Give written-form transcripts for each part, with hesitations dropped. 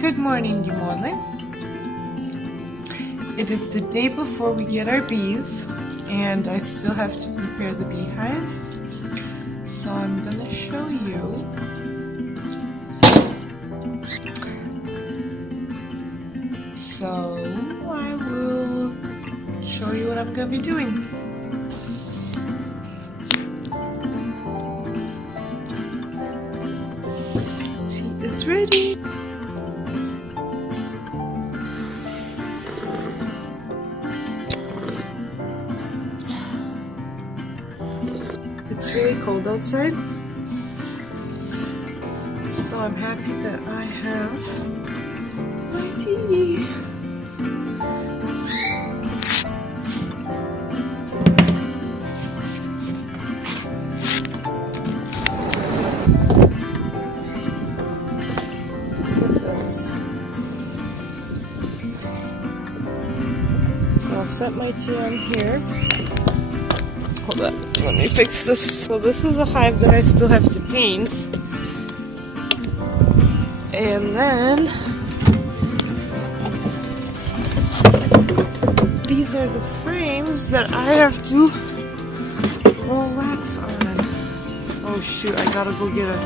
Good morning, Yimole. It is the day before we get our bees, and I still have to prepare the beehive. So I'm gonna show you. So I will show you what I'm gonna be doing. Tea is ready. It's really cold outside, so I'm happy that I have my tea. Look at this. So I'll set my tea on here. Hold on, let me fix this. So this is a hive that I still have to paint. And then these are the frames that I have to roll wax on. Oh shoot, I gotta go get a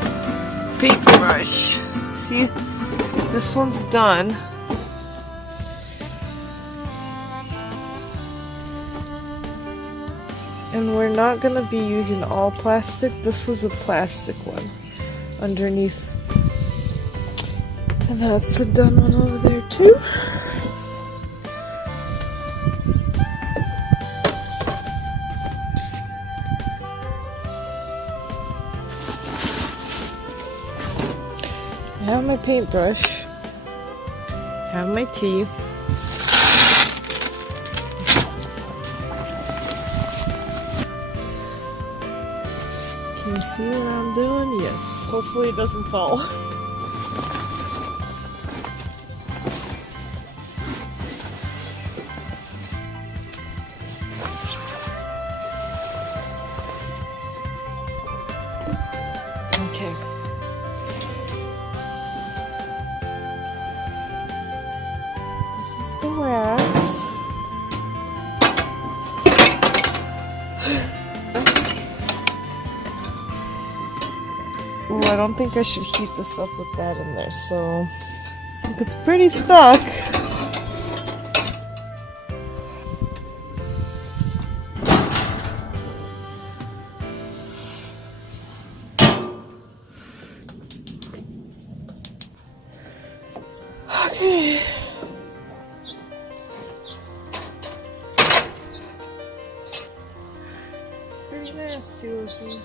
paintbrush. See, this one's done. And we're not gonna be using all plastic. This is a plastic one underneath. And that's the done one over there too. I have my paintbrush. I have my tea. Can you see what I'm doing? Yes. Hopefully it doesn't fall. Okay. This is the wax. Ooh, I don't think I should heat this up with that in there, so it's pretty stuck. Okay. Pretty nasty looking.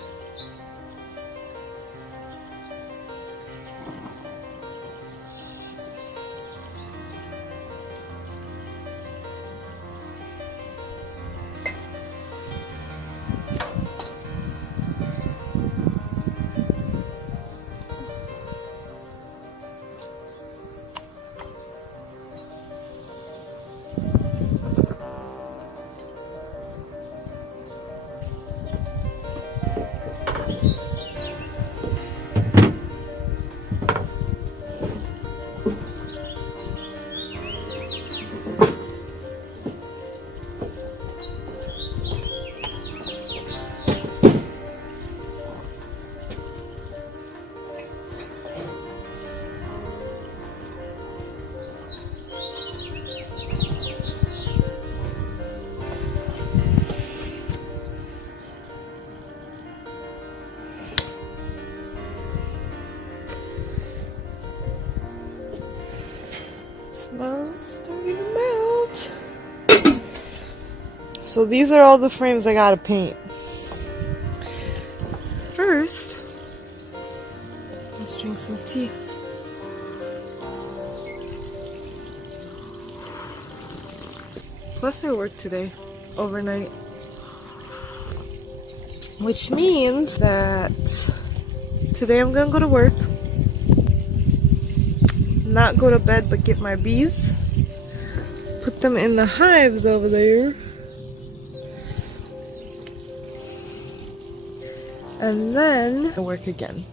Smells starting to melt. So these are all the frames I gotta paint. First, let's drink some tea. Plus I worked today, overnight. Which means that today I'm gonna go to work. Not go to bed, but get my bees. Put them in the hives over there. And then work again.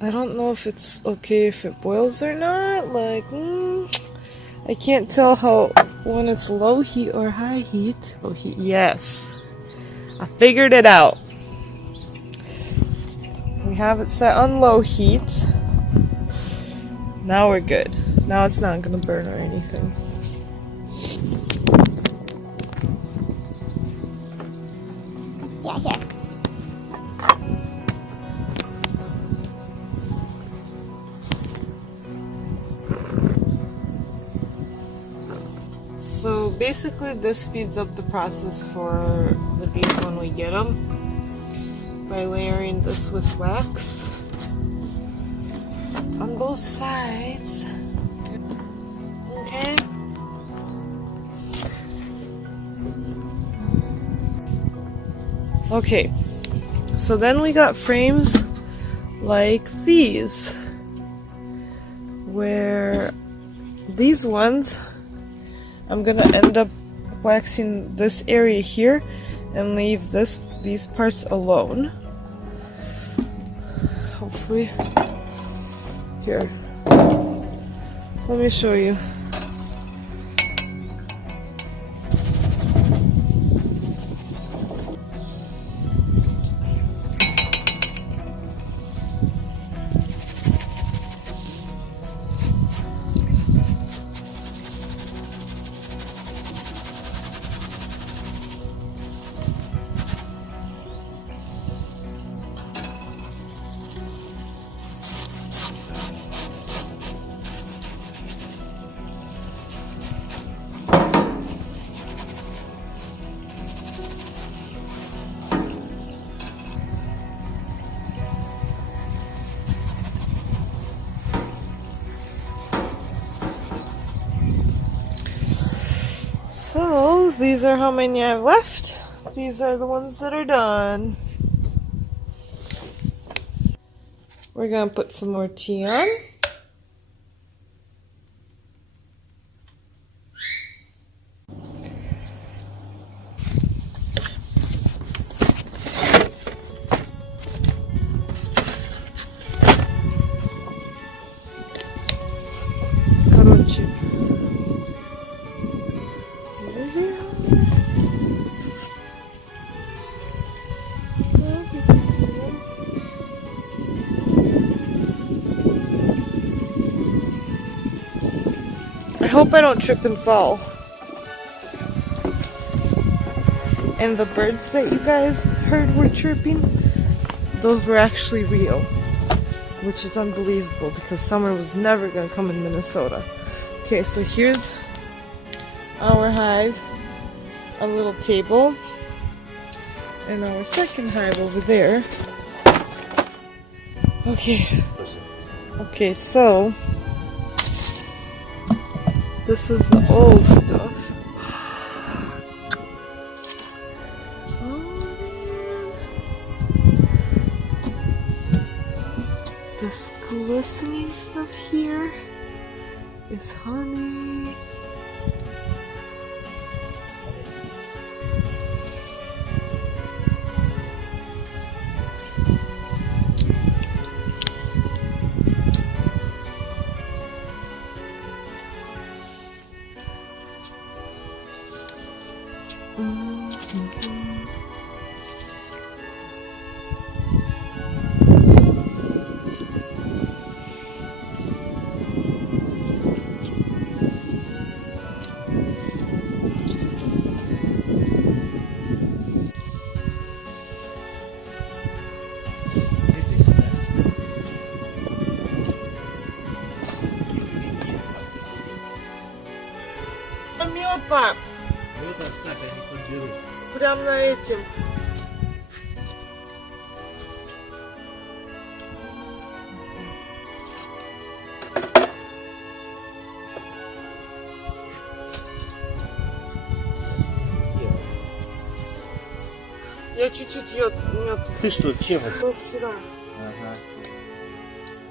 I don't know if it's okay if it boils or not. Like, I can't tell when it's low heat or high heat. Low heat, yes. I figured it out. We have it set on low heat. Now we're good. Now it's not gonna burn or anything. Yeah, here. So basically this speeds up the process for the bees when we get them by layering this with wax on both sides. Okay. Okay, so then we got frames like these, where these ones I'm gonna end up waxing this area here and leave these parts alone. Hopefully. Here. Let me show you. So, these are how many I have left. These are the ones that are done. We're gonna put some more tea on. Короче. I hope I don't trip and fall. And the birds that you guys heard were chirping, those were actually real, which is unbelievable because summer was never going to come in Minnesota. Okay, so here's our hive, a little table, and our second hive over there. Okay, so this is the old stuff. This glistening stuff here is honey. Мед, пап. Вот оставь, они подберут. Прям на этим. Я чуть-чуть мед. Ты что, чем? Был вчера. Ага.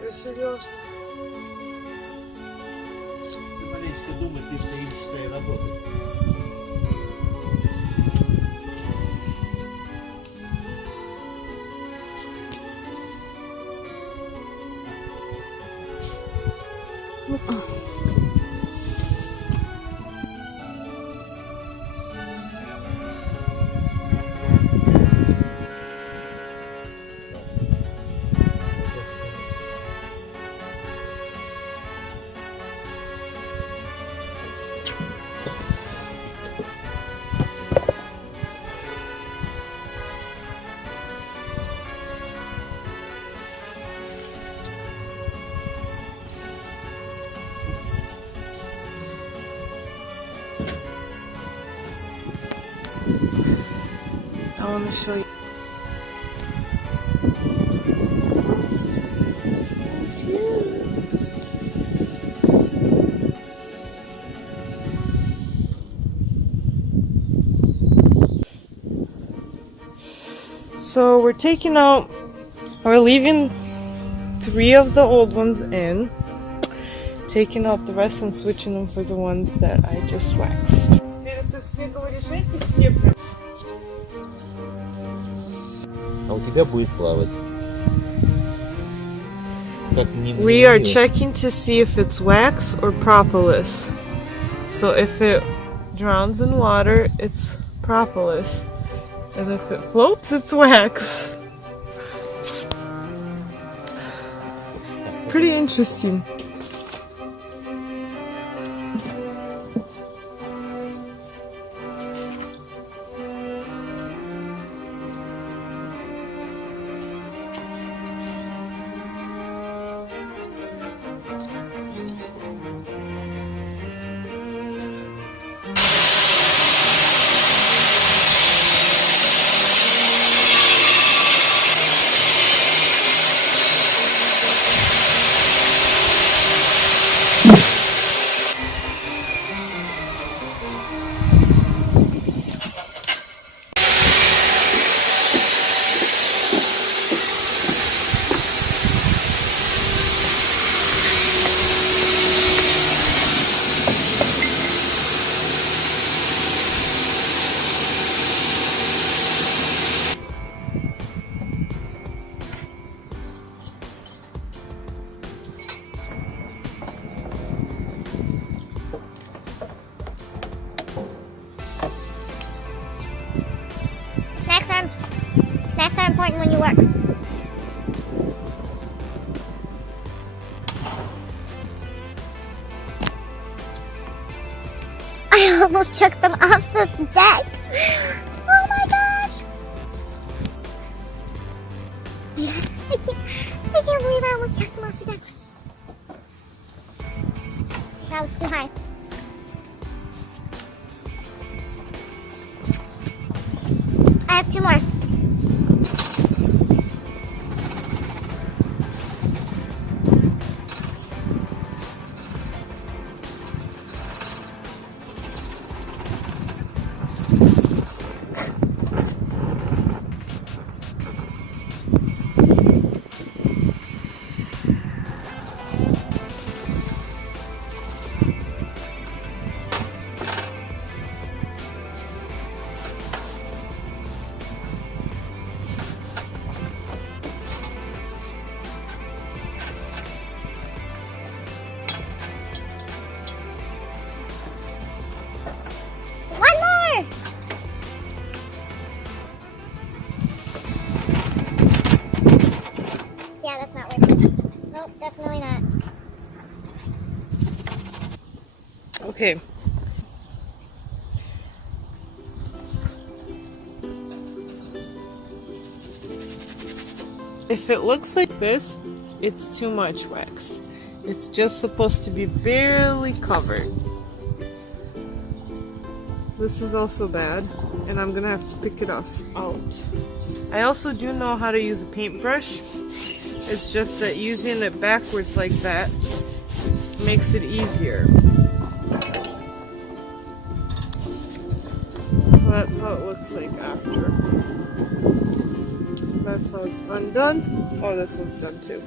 Я серьезно. Ты маленько думай, ты стоишь, считай, работать. I want to show you. So we're leaving 3 of the old ones in, taking out the rest and switching them for the ones that I just waxed. А у тебя будет плавать. We are checking to see if it's wax or propolis. So if it drowns in water, it's propolis. And if it floats, it's wax. Pretty interesting. Snacks are important when you work. I almost chucked them off the deck. Oh my gosh. I can't believe I almost chucked them off the deck. That was too high. I have 2 more. Nope, definitely not. Okay. If it looks like this, it's too much wax. It's just supposed to be barely covered. This is also bad, and I'm gonna have to pick it out. I also do know how to use a paintbrush. It's just that using it backwards like that makes it easier. So that's how it looks like after. That's how it's undone. Oh, this one's done too.